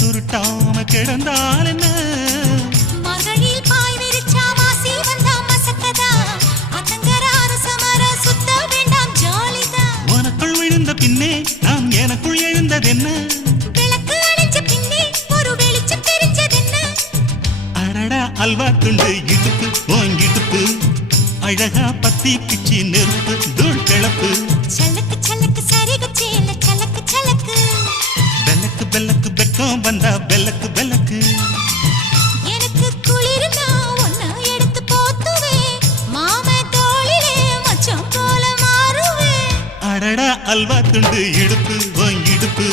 சுருட்டாம கிடந்தால் என்ன மகளில் பாய் விரிச்சா வாசி வந்தா மசக்கதா அத்தங்கர அரசமர சுத்த வேண்டாம் ஜாலிதான் உனக்குள் விழுந்த பின்னே நாம் எனக்குள் எழுந்ததென்ன விளக்கு அணைஞ்ச பின்னே ஒரு வெளிச்சம் தெரிஞ்சதென்ன அடடா அல்வா துண்டு இடுப்பு ஓங்கிடுப்பு அழகா பத்தி பிச்சி நெருப்பு தூள் கிளப்பு சலக்கு சலக்கு சரிக சேல சலக்கு சலக்கு பெல்லக்கு பெல்லக்கு பெக்கம் வந்தா பெல்லக்கு பெல்லக்கு எனக்கு குளிர்னா ஒன்ன எடுத்து போத்துவே மாம தோளிலே மச்சம் போல மாறுவே அடடா அல்வா துண்டு இடுப்பு ஓங்கிடுப்பு